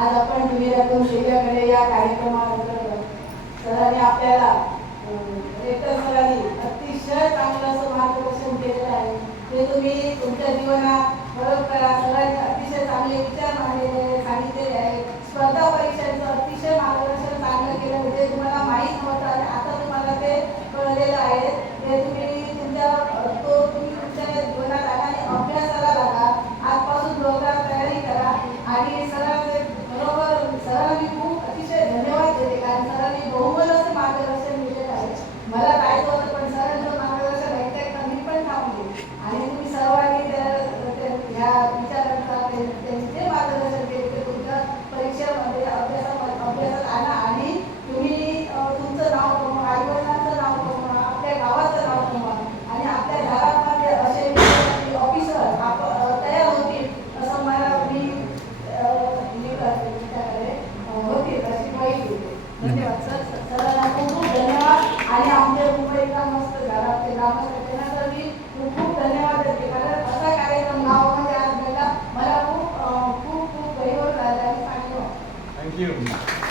आज आपण विविधातून शिव्याकडे या कार्यक्रमाबद्दल सरांनी आपल्याला रेक्टर सरांनी अतिशय चांगलं असं मार्गदर्शन केलेलं आहे. ते तुम्ही तुमच्या जीवनात फरक करा. सरांनी अतिशय चांगले विचार मांडलेले सांगितलेले आहे. स्पर्धा परीक्षांचं अतिशय मार्गदर्शन चांगलं केलं. म्हणजे तुम्हाला माहीत नव्हतं आणि आता तुम्हाला ते कळलेलं आहे. ते तुम्ही तुमच्या Кирова.